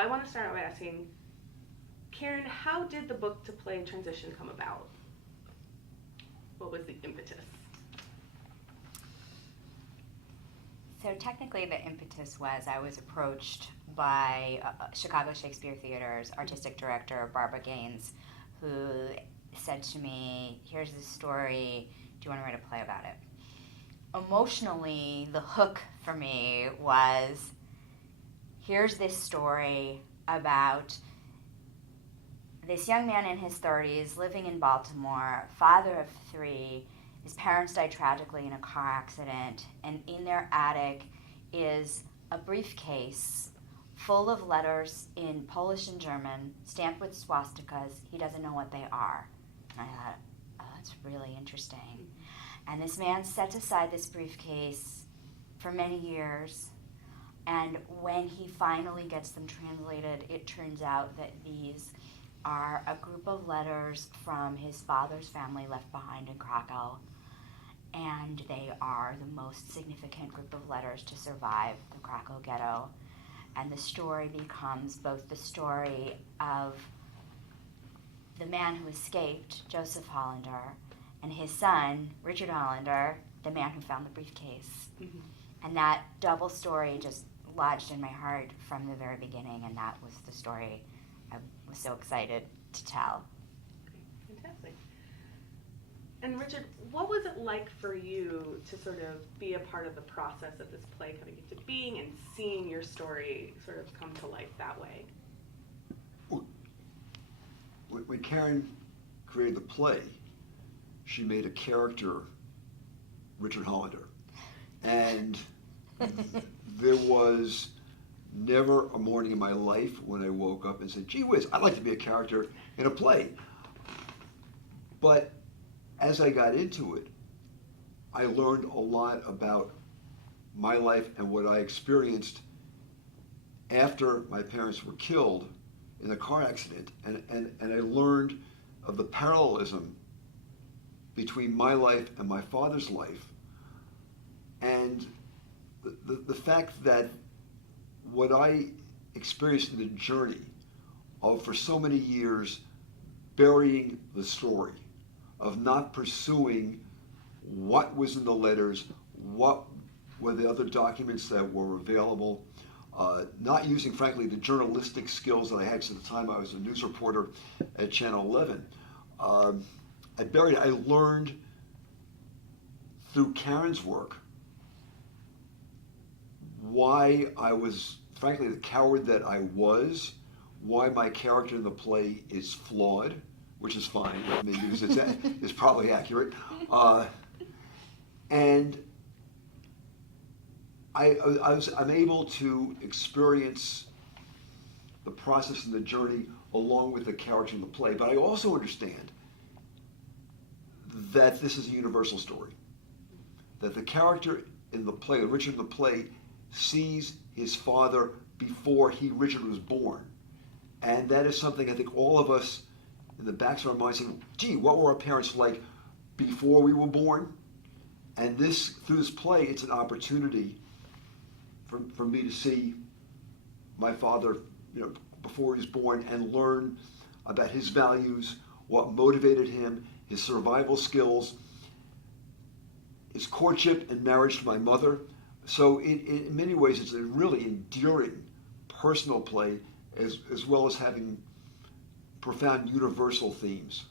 I want to start out by asking, Karen, how did the book to play transition come about? What was the impetus? So technically the impetus was I was approached by Chicago Shakespeare Theater's artistic director, Barbara Gaines, who said to me, here's this story, do you want to write a play about it? Emotionally, the hook for me was, here's this story about this young man in his 30s living in Baltimore, father of 3. His parents died tragically in a car accident, and in their attic is a briefcase full of letters in Polish and German, stamped with swastikas. He doesn't know what they are. And I thought, oh, that's really interesting. And this man sets aside this briefcase for many years, and when he finally gets them translated, it turns out that these are a group of letters from his father's family left behind in Krakow, and they are the most significant group of letters to survive the Krakow ghetto. And the story becomes both the story of the man who escaped, Joseph Hollander, and his son, Richard Hollander, the man who found the briefcase. Mm-hmm. And that double story just lodged in my heart from the very beginning, and that was the story I was so excited to tell. Fantastic. And Richard, what was it like for you to sort of be a part of the process of this play coming into being and seeing your story sort of come to life that way? When Karen created the play, she made a character, Richard Hollander. And there was never a morning in my life when I woke up and said, gee whiz, I'd like to be a character in a play. But as I got into it, I learned a lot about my life and what I experienced after my parents were killed in a car accident. And I learned of the parallelism between my life and my father's life, and the fact that what I experienced in the journey of, for so many years, burying the story, of not pursuing what was in the letters, what were the other documents that were available, not using, frankly, the journalistic skills that I had at the time I was a news reporter at Channel 11. I learned through Karen's work why I was, frankly, the coward that I was, why my character in the play is flawed, which is fine, I mean, because it's probably accurate. And I'm able to experience the process and the journey along with the character in the play, but I also understand that this is a universal story. That the character in the play, Richard in the play, sees his father before Richard was born. And that is something I think all of us in the backs of our minds think, gee, what were our parents like before we were born? And through this play, it's an opportunity for me to see my father, before he was born, and learn about his values, what motivated him, his survival skills, his courtship and marriage to my mother. So in many ways, it's a really endearing personal play, as well as having profound universal themes.